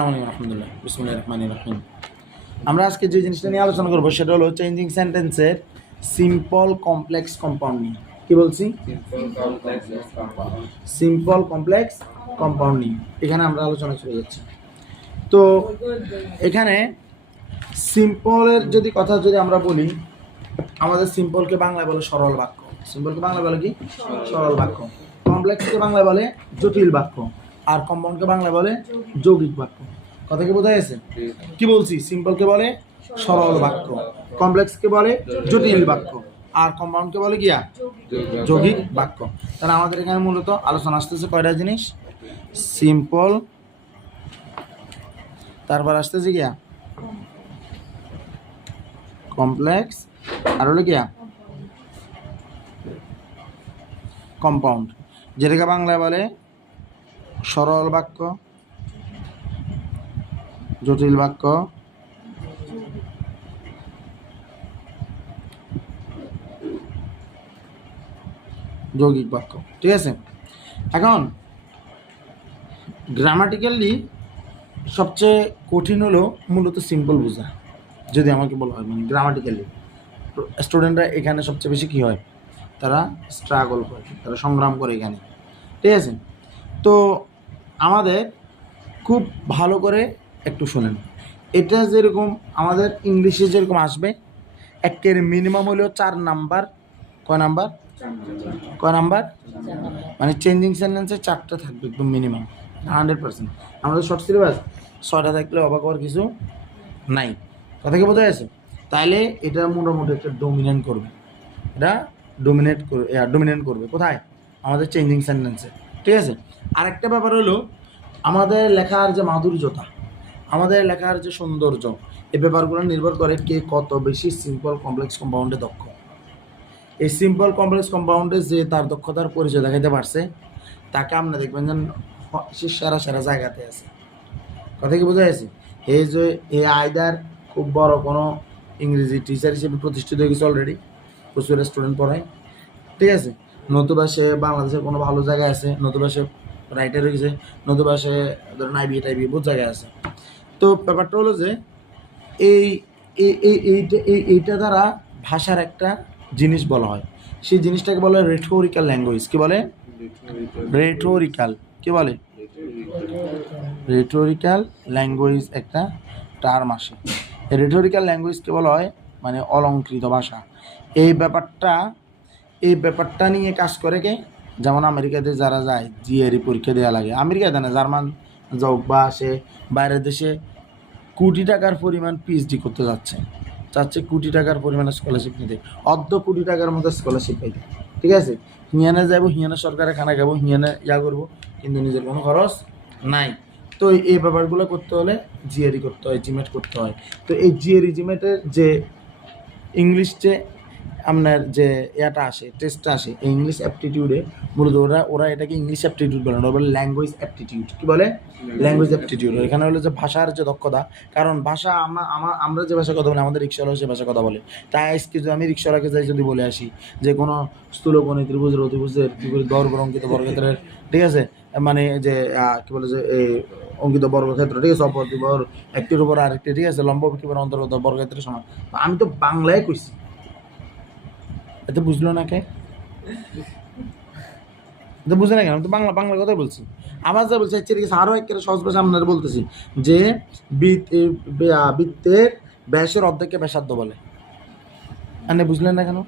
আলহামদুলিল্লাহ বিসমিল্লাহির রহমানির রহিম। আমরা আজকে যে জিনিসটা নিয়ে আলোচনা করবো সেটা হলো চেঞ্জিং সেন্টেন্সের সিম্পল কমপ্লেক্স কম্পাউন্ড নিয়ে। কি বলছি? সিম্পল কমপ্লেক্স কম্পাউন্ড নিয়ে এখানে আমরা আলোচনা চলে যাচ্ছি। তো এখানে সিম্পলের যদি আমরা বলি, আমাদের সিম্পলকে বাংলায় বলে সরল বাক্য। সিম্পলকে বাংলায় বলে কি? সরল বাক্য। কমপ্লেক্সকে বাংলায় বলে জটিল বাক্য, আর কম্পাউন্ডকে বাংলায় বলে যৌগিক বাক্য। কথা কি বোঝা গেছে? কি বলছি? সিম্পলকে বলে সরল বাক্য, কমপ্লেক্সকে বলে জটিল বাক্য, আর কম্পাউন্ডকে বলে গিয়া যৌগিক বাক্য। তাহলে আমাদের এখানে মূলত আলোচনা আসতেছে কয়টা জিনিস? সিম্পল, তারপর আসতেছে গিয়া কমপ্লেক্স, আর হলো গিয়া কম্পাউন্ড, যেটাকে বাংলায় বলে সরল বাক্য, জটিল বাক্য, যৌগিক বাক্য। ঠিক আছে? এখন গ্রামাটিক্যালি সবচেয়ে কঠিন হলো মূলত সিম্পল বোঝা, যদি আমাকে বলা হয়। মানে গ্রামাটিক্যালি স্টুডেন্টরা এখানে সবচেয়ে বেশি কী হয়, তারা স্ট্রাগল করে, তারা সংগ্রাম করে এখানে। ঠিক আছে? তো আমাদের খুব ভালো করে একটু শোনেন, এটা যেরকম আমাদের ইংলিশে যেরকম আসবে, একের মিনিমাম হলেও 4 নাম্বার। কয় নাম্বার? মানে চেঞ্জিং সেন্টেন্সে 4টা থাকবে একদম মিনিমাম, 100%। আমাদের শর্ট সিলেবাস 6টা থাকলে অবাক হওয়ার কিছু নাই। কথা কি বোঝা গেছে? তাইলে এটা মোটামুটি একটা ডোমিনেন্ট করবে, এটা ডোমিনেন্ট করবে কোথায়? আমাদের চেঞ্জিং সেন্টেন্সে। ঠিক আছে? আরেকটা ব্যাপার হলো আমাদের লেখার যে মাধুর্যতা, আমাদের লেখার যে সৌন্দর্য, এই ব্যাপারগুলো নির্ভর করে কে কত বেশি সিম্পল কমপ্লেক্স কম্পাউন্ডে দক্ষ। এই সিম্পল কমপ্লেক্স কম্পাউন্ডে যে তার দক্ষতার পরিচয় দেখাতে পারছে, তাকে আপনি দেখবেন যে সে সেরা জায়গাতে আছে। কথা কি বোঝা গেছে? এই যে এই আইদার খুব বড় কোনো ইংরেজি টিচার হিসেবে প্রতিষ্ঠিত হয়ে গেছে, অলরেডি প্রচুর স্টুডেন্ট পড়ায়। ঠিক আছে? নতুবা সে বাংলাদেশের কোনো ভালো জায়গায় আছে, নতুবা সে রাইটার হয়ে গেছে, নতুবা সে ধরেন আইবি বহুত জায়গায় আছে। তো ব্যাপারটা হলো যে এই এইটা দ্বারা ভাষার একটা জিনিস বলা হয়, সেই জিনিসটাকে বলে রেটোরিক্যাল ল্যাঙ্গুয়েজ। কি বলে? রেটোরিক্যাল। কি বলে? রেটোরিক্যাল ল্যাঙ্গুয়েজ একটা টার্ম আসে। রেটোরিক্যাল ল্যাঙ্গুয়েজকে বলা হয় মানে অলংকৃত ভাষা। এই ব্যাপারটা নিয়ে কাজ করে কে? যেমন আমেরিকাতে যারা যায়, জিআরই পরীক্ষা দেওয়া লাগে, আমেরিকাতে না, জার্মান যাওক বা সে বাইরের দেশে কোটি টাকার পরিমাণ পিএইচডি করতে চাচ্ছে কোটি টাকার পরিমাণ স্কলারশিপ নিতে, কোটি টাকার মতো স্কলারশিপ পাইতে। ঠিক আছে? হিয়ানে যাবো, হিয়ানে সরকারের খানা খাবো, হিয়ানে করবো, কিন্তু নিজের কোনো খরচ নাই। তো এই ব্যাপারগুলো করতে হলে জিআরই করতে হয়, জিমেট করতে হয়। তো এই জিআরই জিমেটের যে ইংলিশ যে আপনার যে আসে, টেস্টটা আসে, এই ইংলিশ অ্যাপটিটিউডে মূলত ওরা এটাকে ইংলিশ অ্যাপটিটিউড বলে না, ওরা বলে ল্যাঙ্গুয়েজ অ্যাপটিটিউড। কি বলে? Language aptitude. এখানে হলো যে ভাষার যে দক্ষতা, কারণ ভাষা আমরা যে ভাষা কথা বলি, আমাদের রিক্সাওয়ালাও সে ভাষা কথা বলে। তাই আজকে যদি আমি রিক্সাওয়ালাকে যাই যদি বলে আসি যে কোনো স্থূলকোণী ত্রিভুজের অতিভুজের দৈর্ঘ্য অঙ্কিত বর্গক্ষেত্রের, ঠিক আছে, মানে যে কি বলে যে এই অঙ্কিত বর্গক্ষেত্র, ঠিক আছে, অপরদিবর একটির উপর আরেকটি, ঠিক আছে, লম্ব বিক্ষেপের অন্তর্গত বর্গক্ষেত্রের সমান। আমি তো বাংলায় কইছি, এতে বুঝলো না কে? এটা বুঝে না কেন? আমি তো বাংলা কথাই বলছি। আবার যা বলছি আরও একটা সহজ ভাষা আপনারা বলতেছি যে বৃত্তের ব্যাসের অর্ধেককে ব্যাসার্ধ বলে। মানে বুঝলেন না কেন?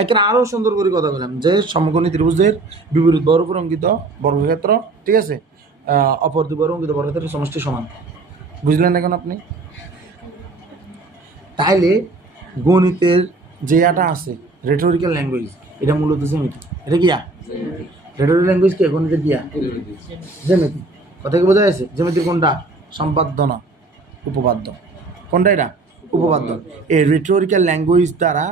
এখানে আরও সুন্দর করে কথা বললাম যে সমকোণী ত্রিভুজের বিপরীত বর্গের অঙ্কিত বর্গক্ষেত্র, ঠিক আছে, অপর দুই অঙ্কিত বর্গক্ষেত্রের সমষ্টি সমান। বুঝলেন না কেন আপনি? তাইলে গণিতের যে আছে রেটোরিক্যাল ল্যাঙ্গুয়েজ, এটা মূলত জ্যামিতি। এটা কি রেটোরিক্যাল ল্যাঙ্গুয়েজ কি গণিতের কি? জ্যামিতি। কথা কি বোঝা যাচ্ছে? জ্যামিতির কোনটা? সম্পাদ্য না উপপাদ্য। কোনটা? এটা উপপাদ্য। এই রেটোরিক্যাল ল্যাঙ্গুয়েজ দ্বারা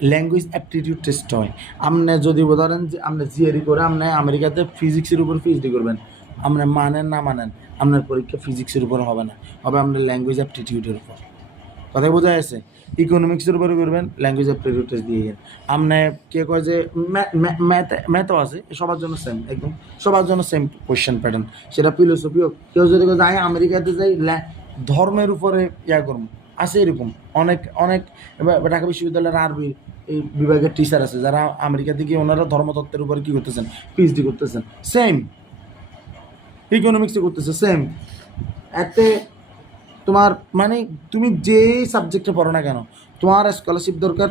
ল্যাঙ্গুয়েজ অ্যাপটিটিউড টেস্ট হয়। আপনি যদি ধরেন যে আপনি জিআরই করে আপনি আমেরিকাতে ফিজিক্সের উপর পিএইচডি করবেন, আপনি মানেন না মানেন, আপনার পরীক্ষা ফিজিক্সের উপর হবে না, হবে আপনার ল্যাঙ্গুয়েজ অ্যাপটিটিউডের উপর। কথাই বোঝা যাচ্ছে। ইকোনমিক্সের উপরে করবেন, ল্যাঙ্গুয়েজ অ্যাপ্টিটিউড টেস্ট দিয়ে গেলেন। আপনি কে কয় যে ম্যাথও আছে, সবার জন্য সেম, একদম সবার জন্য সেম কোয়েশ্চেন প্যাটার্ন, সেটা ফিলোসফি হোক। কেউ যদি যাই আমেরিকাতে যাই ধর্মের উপরে ইয়া করুন, আছে এরকম অনেক অনেক। ঢাকা বিশ্ববিদ্যালয়ের আরবি এই বিভাগের টিচার আছে যারা আমেরিকাতে গিয়ে ওনারা ধর্মতত্ত্বের উপরে কী করতেছেন, পিএইচডি করতেছেন, সেম ইকোনমিক্সে করতেছে সেম। এতে তোমার মানে তুমি যে সাবজেক্টে পড়ো না কেন, তোমার স্কলারশিপ দরকার।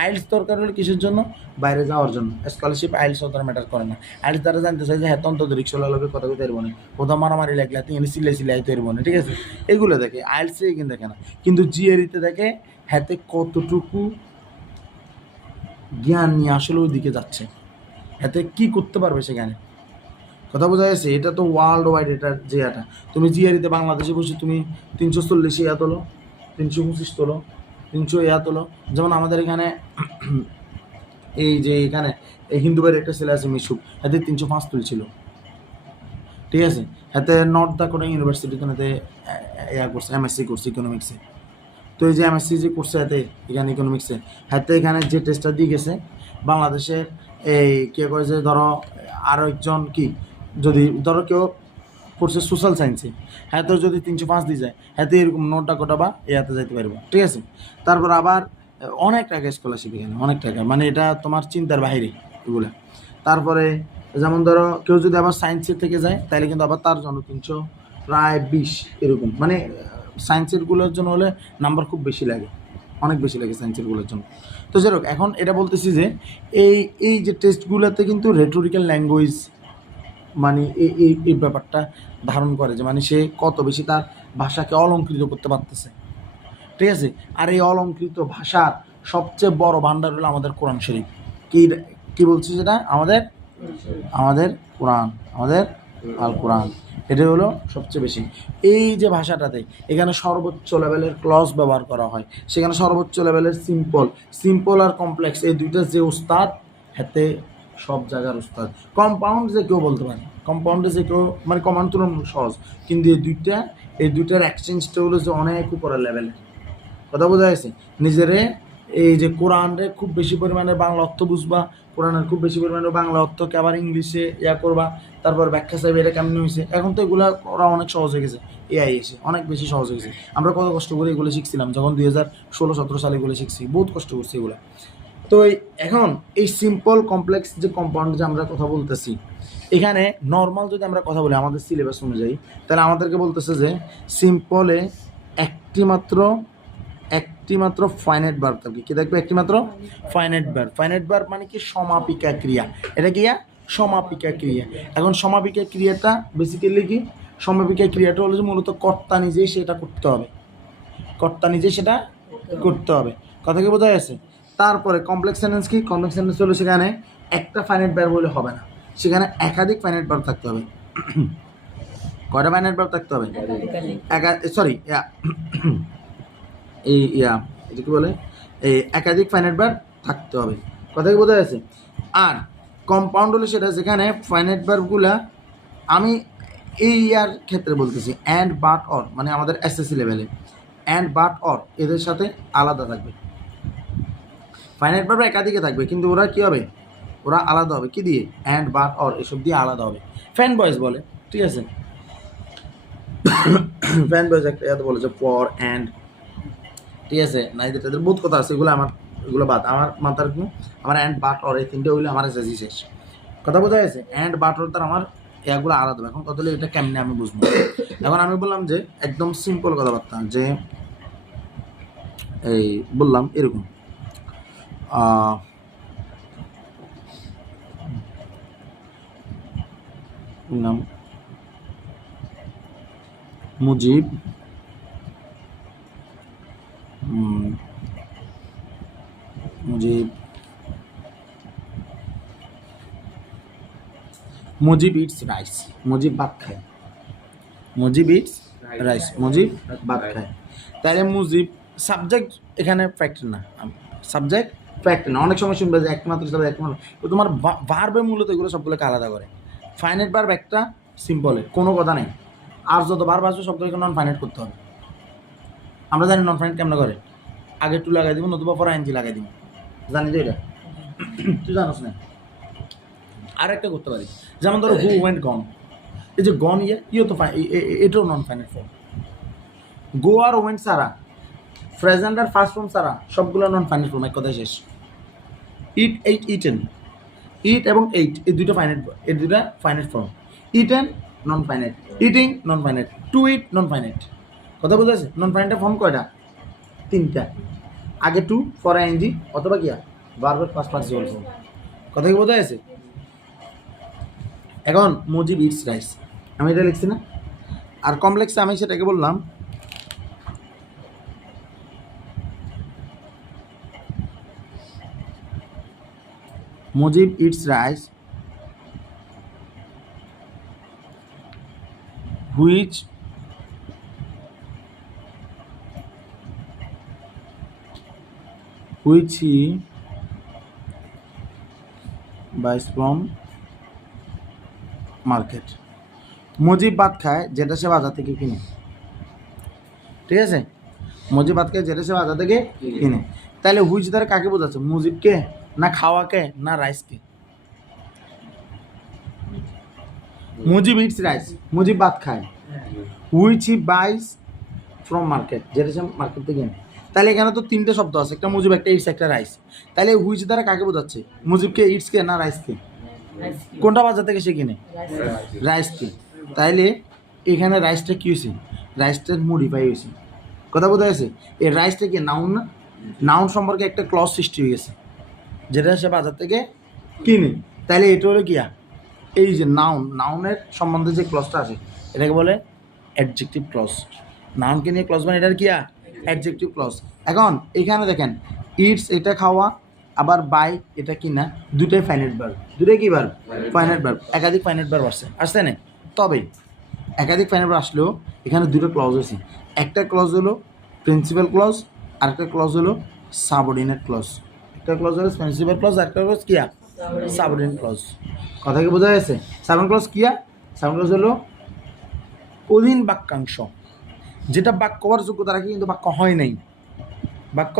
আইএলস দরকার হলে কিসের জন্য? বাইরে যাওয়ার জন্য। স্কলারশিপ আইএলস অতটা ম্যাটার করে না। আইএলস দ্বারা জানতে চাই যে হ্যাঁ অন্তত রিক্সাওয়ালা লোকের কথা কইতে পারবো না, কোথাও মারামারি লাগলে তিনি সিলাই সিলাই তো পারবো না, ঠিক আছে, এগুলো দেখে। আইএলসে কিন্তু দেখে না, কিন্তু জিএরিতে দেখে হাতে কতটুকু জ্ঞান নিয়ে আসলে ওই দিকে যাচ্ছে, হাতে কী করতে পারবে সেখানে। কথা বোঝা যাচ্ছে? এটা তো ওয়ার্ল্ড ওয়াইড, এটার যে এটা তুমি জিআরিতে বাংলাদেশে বসে তুমি 340 ইয়া তোলো, 325 তোলো, 300 ইয়া তোলো। যেমন আমাদের এখানে এই যে এখানে এই হিন্দু বাড়ির একটা ছেলে আছে মিশুক, হাতে 305 তুলছিল, ঠিক আছে। হাতে নর্থ ডাকোটা ইউনিভার্সিটিতে হাতে ইয়া করছে, এমএসসি করছে ইকোনমিক্সে। তো এই যে এমএসসি যে করছে হাতে এখানে ইকোনমিক্সে, হাতে এখানে যে টেস্টটা দিয়ে গেছে বাংলাদেশের এই কে কয় যে ধরো আরও একজন কি, যদি ধরো কেউ পড়ছে সোশ্যাল সায়েন্সে, হ্যাঁ তো যদি 305 দিয়ে যায়, হ্যাঁ তো এরকম নোটটা কোটা বা ইয়াতে যাইতে পারবো, ঠিক আছে। তারপর আবার অনেক টাকা স্কলারশিপ এখানে, অনেক টাকা, মানে এটা তোমার চিন্তার বাইরে এগুলো। তারপরে যেমন ধরো কেউ যদি আবার সায়েন্সের থেকে যায় তাহলে কিন্তু আবার তার জন্য 320 এরকম, মানে সায়েন্সেরগুলোর জন্য হলে নাম্বার খুব বেশি লাগে, অনেক বেশি লাগে সায়েন্সেরগুলোর জন্য। তো যাই হোক, এখন এটা বলতেছি যে এই যে টেস্টগুলোতে কিন্তু রেটোরিক্যাল ল্যাঙ্গুয়েজ মানে এই ব্যাপারটা ধারণ করে, যে মানে সে কত বেশি তার ভাষাকে অলঙ্কৃত করতে পারতেছে, ঠিক আছে। আর এই অলঙ্কৃত ভাষার সবচেয়ে বড় ভাণ্ডার হলো আমাদের কোরআন শরীফ। কি বলছি সেটা? আমাদের কোরআন, আমাদের আল কোরআন, এটা হলো সবচেয়ে বেশি। এই যে ভাষাটাতে এখানে সর্বোচ্চ লেভেলের ক্লজ ব্যবহার করা হয়, সেখানে সর্বোচ্চ লেভেলের সিম্পল আর কমপ্লেক্স, এই দুইটা যে উস্তাদ হাতে সব জায়গার উস্তাদ। কম্পাউন্ড যে কেউ বলতে পারে, কম্পাউন্ডে যে কেউ মানে কমান্ড তুলনামূলক সহজ, কিন্তু এই দুইটার এক্সচেঞ্জটা হলো যে অনেক উপরের লেভেলে। কথা বোঝা গেছে? নিজেরে এই যে কোরআনরে খুব বেশি পরিমাণে বাংলা অর্থ বুঝবা, কোরআনের খুব বেশি পরিমাণে বাংলা অর্থকে আবার ইংলিশে ইয়া করবা, তারপর ব্যাখ্যা চাইবে এটা কেমন হয়েছে। এখন তো এগুলো করা অনেক সহজ হয়ে গেছে, এআই এসে অনেক বেশি সহজ হয়ে গেছে। আমরা কত কষ্ট করে এগুলো শিখছিলাম, যখন 2016-17 সালে এগুলো শিখছি, বহুত কষ্ট করছি এগুলো। তো এখন এই সিম্পল কমপ্লেক্স যে কম্পাউন্ড যে আমরা কথা বলতেছি, এখানে নর্মাল যদি আমরা কথা বলি আমাদের সিলেবাস অনুযায়ী, তাহলে আমাদেরকে বলতেছে যে সিম্পলে একটিমাত্র ফাইনাইট ভার্ব থাকবে। কি থাকবে? একটিমাত্র ফাইনাইট ভার্ব। ফাইনাইট ভার্ব মানে কি? সমাপিকা ক্রিয়া। এটা কি? সমাপিকা ক্রিয়া। এখন সমাপিকা ক্রিয়াটা বেসিক্যালি কি? সমাপিকা ক্রিয়াটা হলো যে মূলত কর্তা নিজেই সেটা করতে হবে, কর্তা নিজেই সেটা করতে হবে। কথা কি বোঝা গেছে? তারপরে কমপ্লেক্স সেন্টেন্স কি? কমপ্লেক্স সেন্টেন্স হলো সেখানে একটা ফাইনাইট ভার্ব হলে হবে না, সেখানে একাধিক ফাইনাইট ভার্ব থাকতে হবে। কয়টা ফাইনাইট ভার্ব থাকতে হবে? এটা কি বলে? এই একাধিক ফাইনাইট ভার্ব থাকতে হবে। কথা কি বোঝা গেছে? আর কম্পাউন্ড হলো সেটা যেখানে ফাইনাইট ভার্বগুলা, আমি এই ইয়ার ক্ষেত্রে বলতেছি, অ্যান্ড বাট অর, মানে আমাদের এসএসসি লেভেলে অ্যান্ড বাট অর এদের সাথে আলাদা থাকবে। ফাইনাইট ভার্ব একাধিকে থাকবে, কিন্তু ওরা কী হবে? ওরা আলাদা হবে। কি দিয়ে? অ্যান্ড বাট অর এসব দিয়ে আলাদা হবে। ফ্যান বয়েজ বলে, ঠিক আছে, ফ্যান বয়েজ একটা ইয়াদ বলে যে ফর অ্যান্ড, ঠিক আছে, নাইদের তাদের বহুত কথা আছে, এগুলো বাদ আমার মাথার কোনো। আমার অ্যান্ড বাট অর এই তিনটে হইলে আমার এসএসসি শেষ। কথা বোঝা গেছে? অ্যান্ড বাট অর তার আমার এগুলো আলাদা হবে। এখন কথা হলে এটা কেমনে আমি বুঝবো? এখন আমি বললাম যে একদম সিম্পল কথাবার্তা, যে এই বললাম এরকম নাম মুজিব ইটস রাইস। মুজিব ভাত খায়, মুজিব ইটস রাইস, মুজিব ভাত খায়। তাহলে মুজিব সাবজেক্ট এখানে ফ্যাক্টর না, সাবজেক্ট ফ্যাক্টর না। অনেক সময় শুনবে যে একমাত্র হিসাবে একমাত্র, তো তোমার ভার্বে মূলত এগুলো সবগুলোকে আলাদা করে। ফাইনাইট ভার্ব একটা, সিম্পলে কোনো কথা নেই। আর যত ভার্ব আসবে সবগুলোকে নন ফাইনাইট করতে হবে। আমরা জানি নন ফাইনাইট কেমন করে, আগে টু লাগাই দিব নতুবা পরে আইনজি লাগাই দিব, জানি তো এটা তুই জানোস না। আর একটা করতে পারি, যেমন ধরো গো ওয়েন্ট গন, এই যে গন ইয়ে তো এটাও নন ফাইনাইট ফর্ম। গো আর ওয়েন্ট ছাড়া, প্রেজেন্ট আর ফার্স্ট ফর্ম ছাড়া সবগুলো নন ফাইনাইট ফর্ম, এক কথায় শেষ। ইট, এইট, ইটেন, ইট এবং এইট এই দুটো ফাইনাইট, এই দুটা finite form. Eaten non finite, eating non finite, to eat non finite. কথা বুঝতে আছে? নন ফাইনাইটের ফর্ম কয়টা? তিনটা, আগে টু পরে আইএনজি অথবা কিয়া ভার্বের পাস্ট পার্টিসিপল ফর্ম। কথা কি বোঝা আছে? এখন মুজিব ইটস রাইস, আমি এটা লিখছি না, আর কমপ্লেক্সে আমি সেটাকে বললাম Mujib eats rice which he buys from market। Mujib ভাত খায় যেটা সে বাজার থেকে কিনে, ঠিক আছে? মুজিব ভাত খায় যেটা সে বাজার থেকে কিনে। তাহলে হুইচ দ্বারা কাকে বোঝাচ্ছে? মুজিবকে না খাওয়াকে না রাইসকে? মুজিব ইটস রাইস, মুজিব ভাত খায়, which he buys from market, যেটা সে মার্কেট থেকে কিনে। তাহলে এখানে তো তিনটে শব্দ আছে, একটা মুজিব, একটা ইটস, একটা রাইস। তাহলে হুইচ দ্বারা কাকে বোঝাচ্ছে? মুজিবকে, ইটসকে না রাইসকে? কোনটা বাজার থেকে সে কিনে? রাইসকে। তাইলে এখানে রাইসটা কী হয়েছে? রাইসটার মডিফাই হয়েছে। কথা বোঝা গেছে? এই রাইসটা কি নাউন না? নাউন সম্পর্কে একটা ক্লজ সৃষ্টি হয়ে গেছে, যেটা সে বাজার থেকে কিনে। তাইলে এটা হলো কিয়া, এই যে নাউন, নাউনের সম্বন্ধে যে ক্লজটা আছে এটাকে বলে অ্যাডজেক্টিভ ক্লজ। নাউনকে নিয়ে ক্লজ মানে এটার কিয়া অ্যাডজেক্টিভ ক্লজ। এখন এখানে দেখেন, ইটস এটা খাওয়া, আবার বাই এটা কিনা, দুটাই ফাইনাইট ভার্ব। দুটাই কি ভার্ব? Finite verb. একাধিক ফাইনাইট ভার্ব আসছে না? তবে একাধিক ফাইনাইট ভার্ব আসলেও এখানে দুটো ক্লজ আছে। একটা ক্লজ হলো প্রিন্সিপাল ক্লজ, আর একটা ক্লজ হলো সাবঅর্ডিনেট ক্লজ। একটা ক্লজ হলো প্রিন্সিপাল ক্লজ, আর একটা ক্লজ কিয়া সাবঅর্ডিনেট ক্লজ। কথা কি বোঝা গেছে? সাবঅর্ডিনেট ক্লজ কিয়া? সাবঅর্ডিনেট ক্লজ হলো অধীন বাক্যাংশ, যেটা বাক্য হওয়ার যোগ্যতা রাখে কিন্তু বাক্য হয় নাই, বাক্য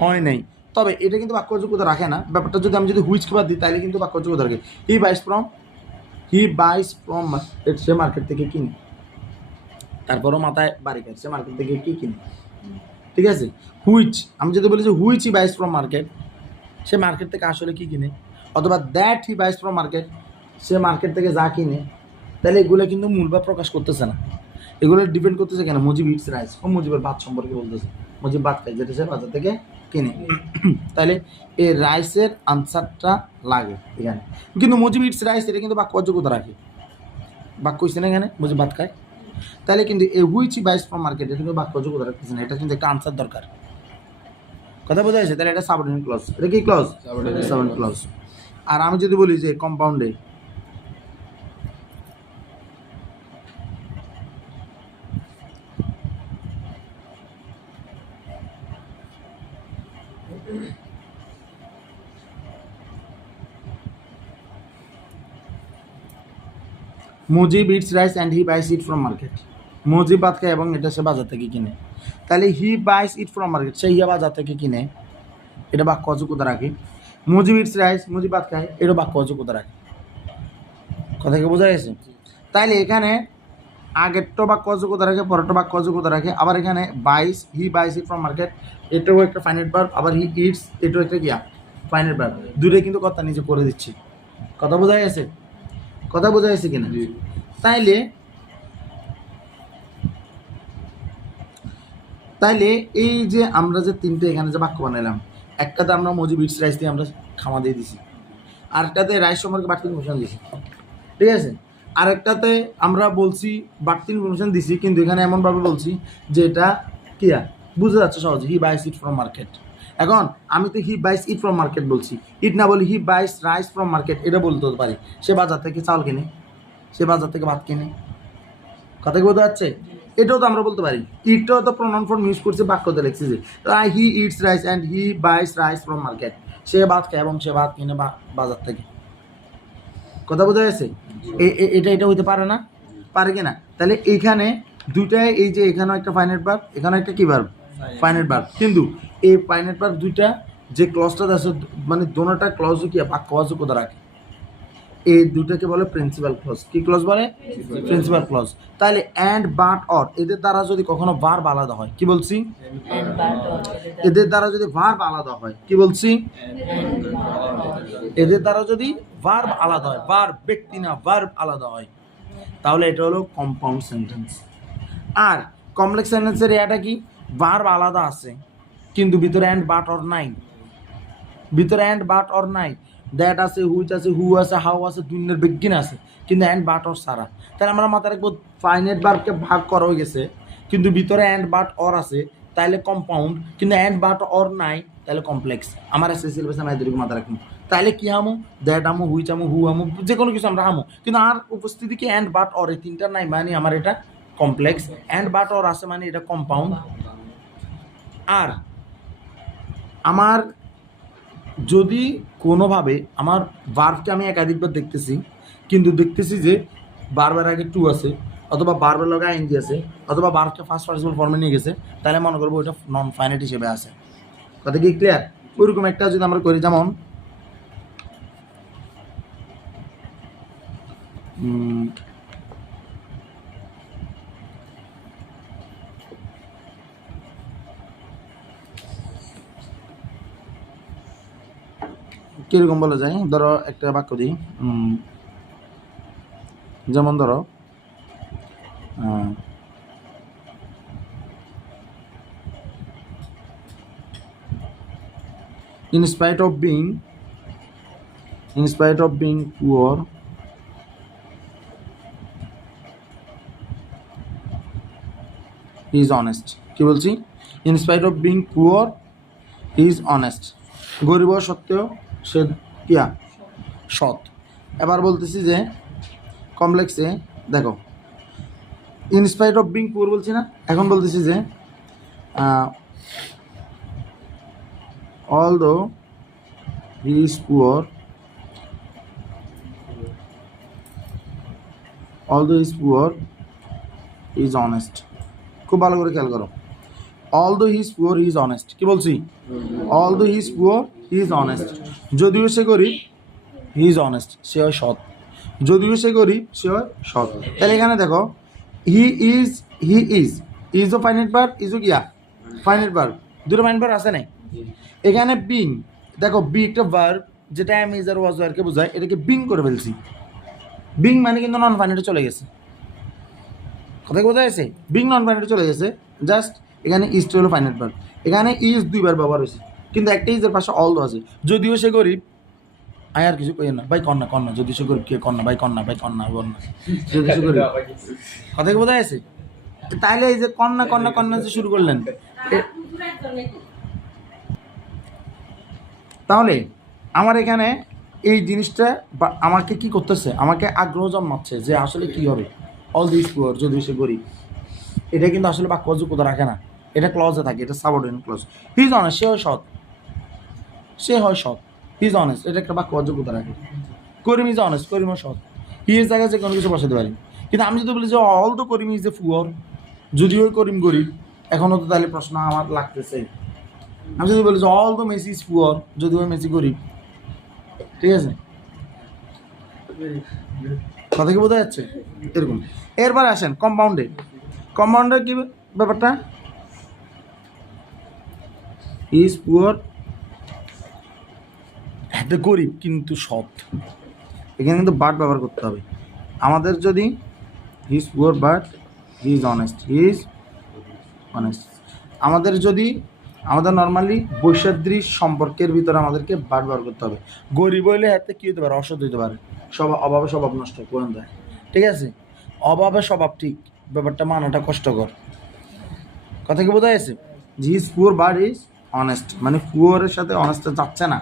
হয় নাই। তবে এটা কিন্তু বাক্য যোগ্যতা রাখে না। ব্যাপারটা যদি আমি যদি হুইচকে বাদ দিই তাহলে কিন্তু বাক্য যোগ্যতা রাখে। হি বাইস ফ্রম সে মার্কেট থেকে কিনে, তারপরও মাথায় বাড়ি খায়, সে মার্কেট থেকে কি কিনে, ঠিক আছে? হুইচ, আমি যদি বলি যে which he buys from market, সে মার্কেট থেকে আসলে কি কিনে, অথবা that he buys from market, সে মার্কেট থেকে যা কিনে, তাহলে এগুলো কিন্তু মূল ভাব প্রকাশ করতেছে না। এগুলো ডিপেন্ড করতেছে কেন? মুজিব ইটস রাইস, ও মুজিবের ভাত সম্পর্কে বলতেছে। মুজিব ভাত খায় যেটা সে বাজার থেকে কিনে। তাহলে এই রাইসের আনসারটা লাগে এখানে। কিন্তু মুজিব ইটস রাইস এটা কিন্তু বাক্য যোগ্যতা রাখে, বাক্য হচ্ছে না এখানে মুজিব ভাত খায়। তাহলে কিন্তু এই which he buys from market এটা কিন্তু বাক্য যোগ্যতা রাখতেছে না, এটা কিন্তু একটা আনসার দরকার। কথা বোঝা যাচ্ছে? তাহলে এটা সাবঅর্ডিনেট ক্লজ। এটা কি ক্লজ? Subordinate clause. আর আমি যদি বলি যে কম্পাউন্ডে, Mujib eats rice and he buys it from market. Mujib ভাত খায় এবং এটা সে বাজার থেকে কিনে। তাহলে হি বাইস ইট ফ্রম মার্কেট, সে ইয়া বাজার থেকে কিনে, এটা বাক্য অযোগ্যতা রাখে। মুজিব ইটস রাইস, মুজিব ভাত খায়, এটা বাক্য অযোগ্যতা রাখে। কথা কি বোঝা গেছে? তাইলে এখানে আগেরটা বাক্য অযোগ্যতা রাখে, পরেরটা বাক্য অযোগ্যতা রাখে। আবার এখানে বাইস, হি বাইস ইট ফ্রম মার্কেট, এটাও একটা ফাইনাইট ভার্ব, আবার হি ইটস এটাও একটা কিয়া ফাইনাইট ভার্ব। দুটোই কিন্তু কথা নিজে করে দিচ্ছি। কথা বোঝা গেছে? কথা বোঝা গেছে কিনা? তাইলে এই যে আমরা যে তিনটে এখানে যে বাক্য বানাইলাম, একটাতে আমরা মুজিব ইটস রাইস দিয়ে আমরা খামা দিয়ে দিছি, আরেকটাতে রাইস সম্পর্কে বাড়তি ইনফরমেশন দিছি, ঠিক আছে? আরেকটাতে আমরা বলছি বাড়তি ইনফরমেশন দিছি, কিন্তু এখানে এমনভাবে বলছি যে এটা কিয়া বুঝে যাচ্ছে সহজে, হি বাইস ইট ফ্রম মার্কেট। এখন আমি তো হি বাইস ইট ফ্রম মার্কেট বলছি, ইট না বলি হি বাইস রাইস ফ্রম মার্কেট, এটা বলতে পারি। সে বাজার থেকে চাল কিনে, সে বাজার থেকে ভাত কিনে। কথা কি বোঝা যাচ্ছে? এটাও তো আমরা বলতে পারি। ইটটাও তো প্রনাউন ফর্ম ইউজ করছে, বাক্যতে লিখছি যে he eats rice and he buys rice from market, সে ভাত খায় এবং সে ভাত কিনে বাজার থেকে। কথা বোঝা গেছে? এটা হইতে পারে না? পারে কি না? তাহলে এইখানে দুইটাই এই যে এখানেও একটা ফাইনাইট ভার্ব, এখানেও একটা কি ভার্ব, ফাইনাইট ভার্ব। কিন্তু এই ফাইনাইট ভার্ব দুইটা যে ক্লজটা আছে মানে দোনোটা ক্লজ কি বাক্যবাচকতা রাখে, এই দুটাকে বলে প্রিন্সিপাল ক্লজ। কি ক্লজ বলে? Principal clause. তাহলে অ্যান্ড বাট অর এদের দ্বারা যদি কখনো ভার্ব আলাদা হয়, কি বলছি? এদের দ্বারা যদি ভার্ব আলাদা হয়, কি বলছি? এদের দ্বারা যদি ভার্ব আলাদা হয়, ভার্ব ব্যক্তি না ভার্ব আলাদা হয়, তাহলে এটা হলো কম্পাউন্ড সেন্টেন্স। আর কমপ্লেক্স সেন্টেন্সের এটা কি, ভার্ব আলাদা আছে কিন্তু ভিতরে অ্যান্ড বাট অর নাই, ভিতরে অ্যান্ড বাট অর নাই, দ্যাট আছে, হুইচ আছে, হু আছে, হাউ আছে, দুনিয়ার বিজ্ঞান আছে, কিন্তু অ্যান্ড বাট অর সারা। তাহলে আমরা মাথায় রাখবো ফাইনাইট ভার্বকে ভাগ করা হয়ে গেছে কিন্তু ভিতরে অ্যান্ড বাট অর আছে, তাহলে কম্পাউন্ড, কিন্তু অ্যান্ড বাট অর নাই, তাহলে কমপ্লেক্স। আমার এসএসসি সিলেবাসে আমি এদেরকে মাথায় রাখবো। তাহলে কি আমো, দ্যাট আমো, হুইচ আমো, হু আমো, যে কোনো কিছু আমরা আমো, কিন্তু আর উপস্থিতি কি অ্যান্ড বাট অর, এই তিনটা নাই মানে আমার এটা কমপ্লেক্স। অ্যান্ড বাট অর আছে মানে এটা কম্পাউন্ড। আর আমার যদি কোনোভাবে আমার ভার্বকে আমি একাধিকবার দেখতেছি কিন্তু দেখতেছি যে বারবার আগে টু আছে, অথবা বারবার লগে আইএনজি আছে, অথবা ভার্বকে ফার্স্ট পার্টিসিপল ফর্মে নিয়ে গেছে, তাহলে মনে করবো ওইটা নন ফাইনাইট হিসেবে আছে। কথা কি ক্লিয়ার? ওইরকম একটা যদি আমরা করি, যেমন কিরকম বলা যায়, ধরো একটা বাক্য দিই, যেমন ধরো in spite of being poor, he is honest। কি বলছি? in spite of being poor he is honest। গরিব সত্ত্বেও সে কিয়া সৎ। এবার বলতেছি যে কমপ্লেক্সে দেখো in spite of being poor বলছি না, এখন বলতেছি যে although he is poor, he is honest। খুব ভালো করে খেয়াল করো, although he is poor he is honest। কি বলছি? although he is poor he is honest। যদিও সে গরিব he is honest, সে হয় সৎ। যদিও সে গরিব সে হয় সৎ। তাহলে এখানে দেখো he is ও ফাইনাইট ভার্ব, ইজ ও কিয়া ফাইনাইট ভার্ব, দুটো ফাইনাইট ভার্ব আছে না। এখানে বিং, দেখো বি একটা ভার্ব যেটা এম ইজ আর ওয়াজ ওয়ারকে বোঝায়, এটাকে বিং করে ফেলছি। বিং মানে কিন্তু নন ফাইনাইটে চলে গেছে। কথা বোঝা গেছে? বিং নন ফাইনাইটে চলে গেছে, জাস্ট এখানে ইজটা হলো ফাইনাইট ভার্ব। এখানে ইজ দুইবার ব্যবহার হয়েছে কিন্তু একটা ইজের পাশে অল দো আছে। যদিও সে গরিব, আই আর কিছু কই না ভাই, কন্যা কন্যা, যদি সে গরিব কে কন্যা ভাই, কন্যা ভাই, কন্যা কন্যা, যদি সে গরিব। কথা বোঝা গেছে? তাইলে এই যে কন্যা কন্যা কন্যা যে শুরু করলেন, তাহলে আমার এখানে এই জিনিসটা আমাকে কি করতেছে, আমাকে আগ্রহ জন্মাচ্ছে যে আসলে কি হবে অল দিস পুয়ার, যদি সে গরিব। এটা কিন্তু আসলে বাক্যযোগ্যতা রাখে না, এটা ক্লজে থাকে, এটা subordinate clause. He is honest, সে হয় সৎ, সে হয় সৎ, হি ইজ অনেস্ট, এটা একটা বাক্যযোগ্যতা রাখে। করিম ইজ অনেস্ট, করিম ও সৎ। হি ইজ জায়গায় যে কোনো কিছু বসাতে পারি, কিন্তু আমি যদি বলি যে all the Karim is a poor, যদিও করিম গরিব, এখনও তো তাহলে প্রশ্ন আমার লাগতেছে। আমি যদি বলি যে all the Messi is poor, যদিও মেসি গরিব, ঠিক আছে? কথা কি বোঝা যাচ্ছে? এরকম। এরপর আসেন কম্পাউন্ডে। কম্পাউন্ডের কি ব্যাপারটা? ইজ পুয়ার, একটা গরিব কিন্তু সৎ, এখানে কিন্তু বাট ব্যবহার করতে হবে আমাদের। যদি he is poor but he is honest, he is honest, আমাদের যদি আমাদের নর্মালি বৈসাদৃশ সম্পর্কের ভিতরে আমাদেরকে বাট ব্যবহার করতে হবে। গরিব হইলে হাতে কী হতে পারে, অসৎ হইতে পারে, অভাবে স্বভাব নষ্ট করে দেয়, ঠিক আছে? অভাবে স্বভাব ঠিক, ব্যাপারটা মানাটা কষ্টকর। কথা কি বোঝা গেছে? He is poor but is honest, মানে পুয়ারের সাথে অনেস্টটা যাচ্ছে না,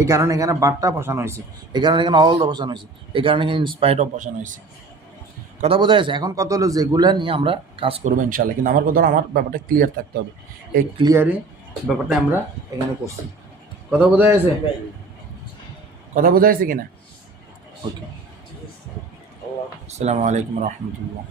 এই কারণে এখানে বাটটা বসানো হয়েছে, এই কারণে এখানে অল দ্য বসানো হয়েছে, এই কারণে এখানে ইনস্পাইট অফ বসানো হয়েছে। কথা বোঝা গেছে? এখন কত হলো যেগুলো নিয়ে আমরা কাজ করবো ইনশাল্লাহ, কিন্তু আমার কথা হলো আমার ব্যাপারটা ক্লিয়ার থাকতে হবে। এই ক্লিয়ারে ব্যাপারটা আমরা এখানে করছি। কথা বোঝা গেছে? কথা বোঝা গেছে কিনা? ওকে, আসসালামু আলাইকুম রহমতুল্লাহ।